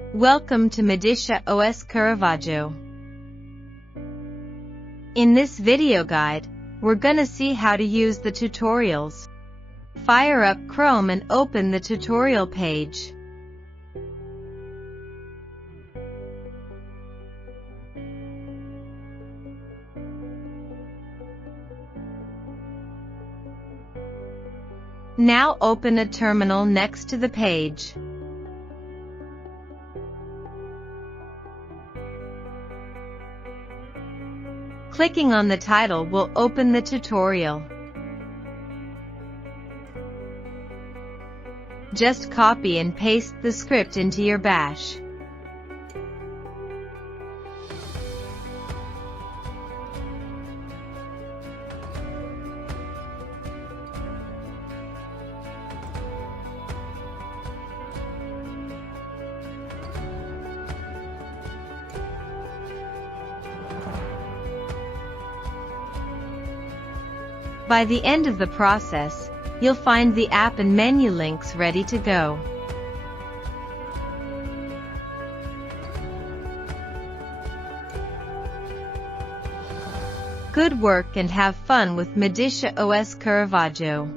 Welcome to Medisha OS Caravaggio. In this video guide, we're gonna see how to use the tutorials. Fire up Chrome and open the tutorial page. Now open a terminal next to the page. Clicking on the title will open the tutorial. Just copy and paste the script into your bash. By the end of the process, you'll find the app and menu links ready to go. Good work and have fun with Medisha OS Caravaggio.